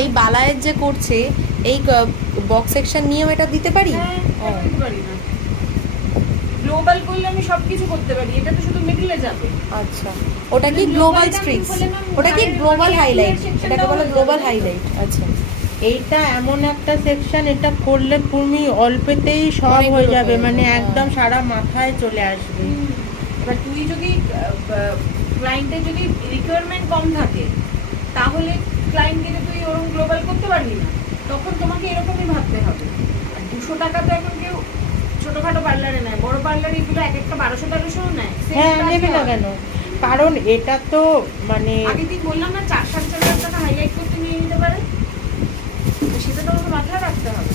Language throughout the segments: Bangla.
এই বালায়ের যে করছে এই বক্স সেকশন নিয়েও এটা দিতে পারি? হ্যাঁ, দিতে পারি না। গ্লোবাল করলে আমি সবকিছু করতে পারি, এটা তো শুধু মিডলে যাবে। আচ্ছা, ওটা কি গ্লোবাল স্ট্রিক্স? ওটা কি গ্লোবাল হাইলাইট? এটাকে বলে গ্লোবাল হাইলাইট। আচ্ছা, এইটা এমন একটা সেকশন, এটা করলে তুমি অল্পেতেই সব হয়ে যাবে, মানে একদম সারা মাথায় চলে আসবে। এবার তুই যদি ক্লায়েন্টের যদি রিকোয়ারমেন্ট কম থাকে তাহলে ক্লায়েন্টকে তুই ওরকম গ্লোবাল করতে পারবি না, তখন তোমাকে এরকমই ভাবতে হবে। আর 200 টাকা তো এখন কেউ ছোটখাটো পার্লারে নেয়, বড় পার্লারে এগুলো এক একটা 1200-1300 নেয়। হ্যাঁ, নেবে না কেন? কারণ এটা তো মানে আগের দিন বললাম না 4-4.5 টাকা হাইলাইট করতে নিয়ে নিতে পারে, তো সেটা তো আমাকে মাথায় রাখতে হবে।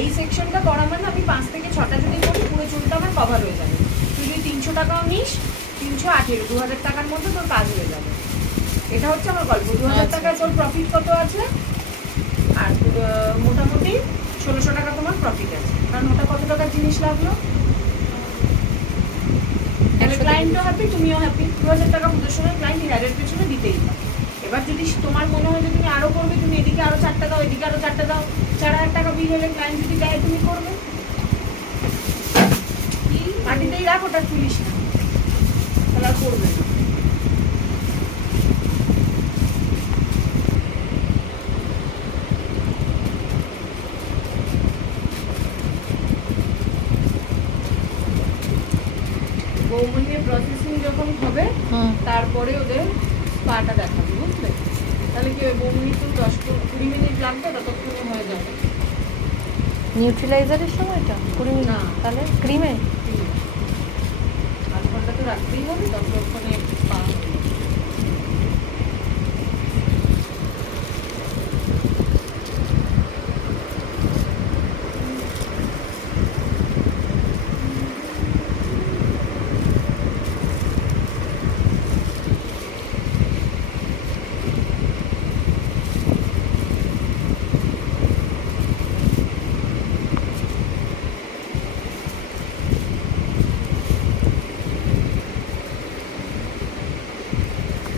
এই সেকশনটা করা মানে আমি 5 থেকে 6টা যদি করি পুরো চুলটা আমার কভার হয়ে যাবে। তুই যদি 300 টাকাও নিস, 318, 2000 টাকার মধ্যে তোর কাজ হয়ে যাবে। এটা হচ্ছে আমার গল্প। 2000 টাকায় তোর প্রফিট কত আছে, আর মোটামুটি 1600 টাকা তোমার প্রফিট আছে। কারণ ওটা কত টাকার জিনিস লাগলো, ক্লায়েন্টও হ্যাপি, তুমিও হ্যাপি। 2000 টাকা পুজোর সময় ক্লায়েন্ট হেয়ারের পেছনে দিতেই হবে। এবার যদি তোমার মনে হয় যে তুমি আরো করবে, তুমি এদিকে আরো 4টা দাও, এদিকে আরো 4টা দাও, 4000 টাকা বিল হলে ক্লায়েন্ট যদি দেয় তুমি করবে। মাটিতেই রাখ, ওটা তুলিস না, তাহলে আর করবে না। বৌমনির প্রসেসিং যখন হবে তারপরে ওদের স্পাটা দেখাবে, বুঝলে? তাহলে কি বৌমনি তো 10-20 মিনিট লাগবে, ততক্ষণে হয়ে যাবে। নিউট্রিলাইজারের সময়টা 20 মিনিট? না। তাহলে ক্রিমে 8 ঘন্টা তো রাখতেই হবে, ততক্ষণে স্পা হবে।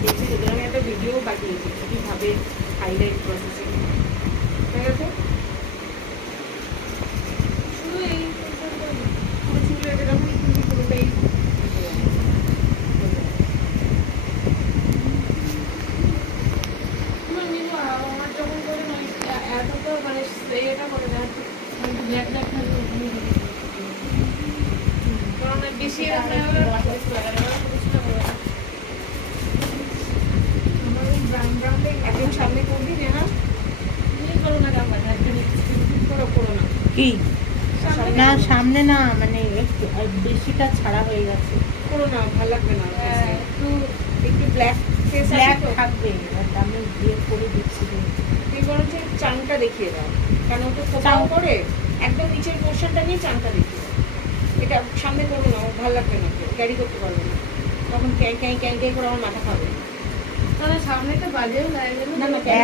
দেখছি তোদের আমি একটা ভিডিও পাঠিয়েছি কিভাবে হাইলাইট প্রসেসিং হয়ে গেছে। শুধু এই পুরো চুলে এরকম পুরোটাই আমার যখন করে নয় এত তো মানে এটা করে না, ব্ল্যাক ব্ল্যাক কারণ বেশি একদম সামনে করবি না, করো না করো না কি না, সামনে না, মানে একটু বেশিটা ছাড়া হয়ে গেছে। করো না, ভালো লাগবে না। একটু একটু ব্ল্যাক ফেস ব্ল্যাক থাকবে, আমি দিয়ে করে দিচ্ছি। তুই বরঞ্চ চাংটা দেখিয়ে দাও, কেন তো চাও করে একদম নিচের পোর্শনটা নিয়ে চাংটা দেখিয়ে দাও। এটা সামনে করো না, ভালো লাগবে না, ক্যারি করতে পারবে না, তখন ক্যাঁ ক্যাঁ ক্যাঁ ক্যাঁ করে আমার মাথা খাবে।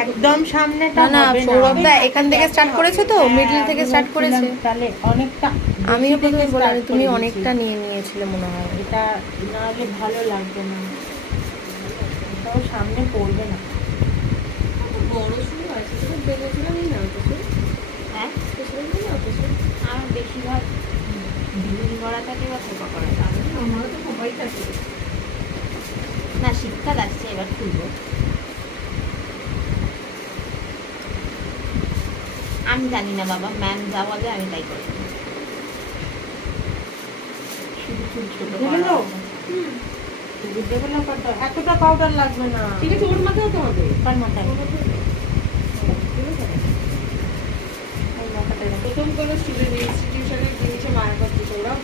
একদম সামনেটা না, হবে না। সৌরভদা এখান থেকে স্টার্ট করেছে তো, মিডল থেকে স্টার্ট করেছে। তাহলে অনেকটা আমিও প্রথমে বললাম তুমি করে অনেকটা দিয়েছি। নিয়ে নিয়েছিলে মনে হয়। এটা না হলে ভালো লাগবে না, এটাও সামনে পড়বে না। বড় শুরু আছে তো বেলেছিলাম না কিছু। হ্যাঁ, আর বেশিরভাগ বিল করা থাকে বা খোপা করা থাকে, আমারও তো খোপাই থাকে না। শীতকাল আসছে, এবার খুলবো। আমি জানি না বাবা, ম্যাম যা বলে আমি তাই করি। শুধু চুল ছোট ডেভেলপারটা এতটা পাউডার লাগবে না। ঠিক আছে, ওর মাথায় তো হবে। কার মাথায়? প্রথম কোনো স্টুডেন্ট ইনস্টিটিউশনের জিনিসে মায়া করতেছে, ওরা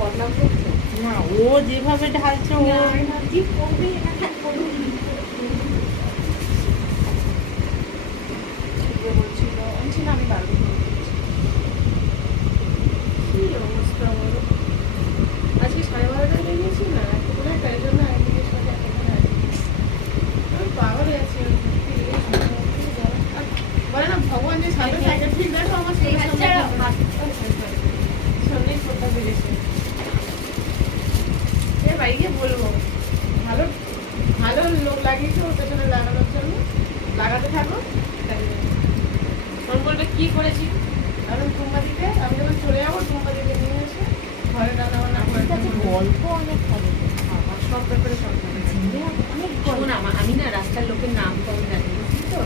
বদনাম করছে না, ও যেভাবে ঢালছে ও কি করবে এখানে করুন। বলছিল আমি পারবো না। কি অবস্থা বলো, আজকে 12:30 বেরিয়েছি না, এতগুলো তাই জন্য একদিনের সাথে আমি পাগল আছি। বলে না ভগবান যে সাথে থাকে, ঠিক দেখো আমার সন্দেশ করতে পেরেছে। বাড়ি গিয়ে বলবো ভালো লাগিয়েছি ওর পেছনে লাগানোর জন্য, লাগাতে থাকো। ফোন বলবে কি করেছি, কারণ টুম্পাদিকে আমি যখন চলে যাবো টুম্পাদিকে নিয়ে এসে ঘরে রান্না বান্না করে গল্প অনেক থাকে। আমার সব ব্যাপারে সব জানে। শোন, আমি না রাস্তার লোকের নাম কম জানি, বুঝলি তো?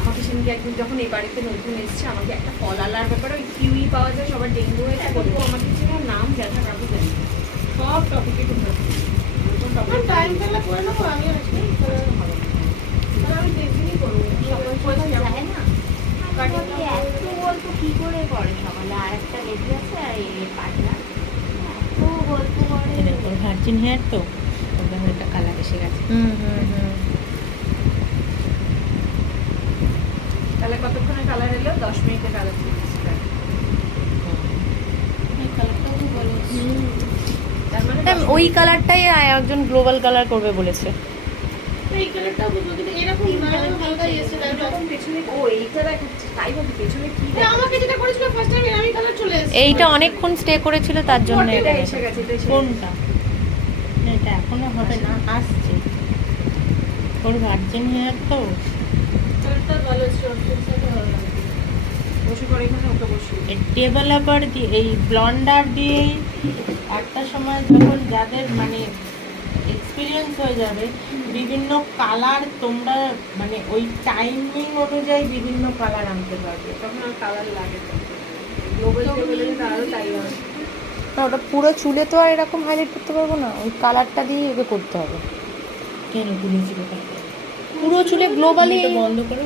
আমাকে সেদিনকে একদিন যখন এই বাড়িতে নতুন এসছে, আমাকে একটা ফলালার ব্যাপারে ওই কিউই পাওয়া যায়, সবার ডেঙ্গু হয়েছে বলবো, আমাকে ছিল নাম দেখা কাকু জানি না। সব টপিকে টাইম পেলে করে নেবো, আমি আজকে করে ভালো। তাহলে আমি দেখিনি করবো, যায় না। এত গল্প কি করে করে সকালে? আর একটা বেবি আছে আর এই পাটনা এত গল্প করে। ওর ভার্জিন হেয়ার তো ওর একটা কালার এসে গেছে। তাহলে কতক্ষণে কালার এলো? 10 মিনিটে কালার দিয়েছি। এই কালারটাও তো ভালো। তার মানে ওই কালারটাই একজন গ্লোবাল কালার করবে বলেছে। এই কালারটাও বুঝবো, কিন্তু এরকম না, হালকা এসে যখন পেছনে ও এইটা দেখাচ্ছে, তাই বলি পেছনে কি আমাকে যেটা করেছিল ফার্স্ট টাইম আমি কালার চলে এসেছে। এইটা অনেকক্ষণ স্টে করেছিল তার জন্য এটা এটা এসে গেছে, এটা এসে গেছে। কোনটা? এটা এখনো হবে না, আসছে। ওর ভার্জিন হেয়ার তো। কালারটা ভালো এসেছে, ওর সাথে ভালো লাগছে। বসে পড়ে এখানে, ওকে বসে ডেভেলপার দিয়ে এই ব্লন্ডার দিয়েই একটা সময় যখন যাদের মানে এক্সপিরিয়েন্স হয়ে যাবে, বিভিন্ন কালার তোমরা মানে ওই টাইমিং অনুযায়ী বিভিন্ন কালার আনতে পারবে। তখন আর কালার লাগে না। গ্লোবাল টেবিলে তারও তাই হয়। না, ওটা পুরো চুলে তো আর এরকম হাইলাইট করতে পারবো না, ওই কালারটা দিয়ে ওকে করতে হবে। কেন তুলেছি কোথায়? পুরো চুলে গ্লোবালি বন্ধ করে